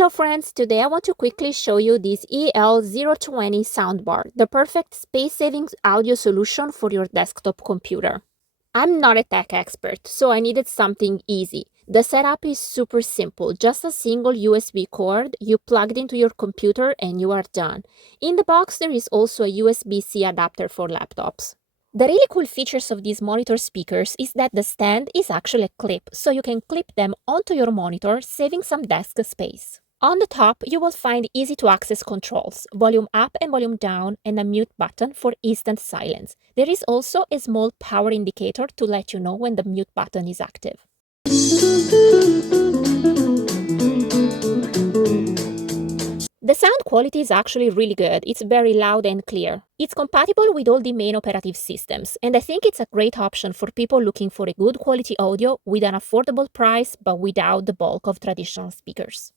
Hello friends, today I want to quickly show you this EL-020 soundbar, the perfect space-saving audio solution for your desktop computer. I'm not a tech expert, so I needed something easy. The setup is super simple, just a single USB cord you plugged into your computer and you are done. In the box there is also a USB-C adapter for laptops. The really cool features of these monitor speakers is that the stand is actually a clip, so you can clip them onto your monitor, saving some desk space. On the top, you will find easy-to-access controls, volume up and volume down, and a mute button for instant silence. There is also a small power indicator to let you know when the mute button is active. The sound quality is actually really good. It's very loud and clear. It's compatible with all the main operative systems, and I think it's a great option for people looking for a good quality audio with an affordable price but without the bulk of traditional speakers.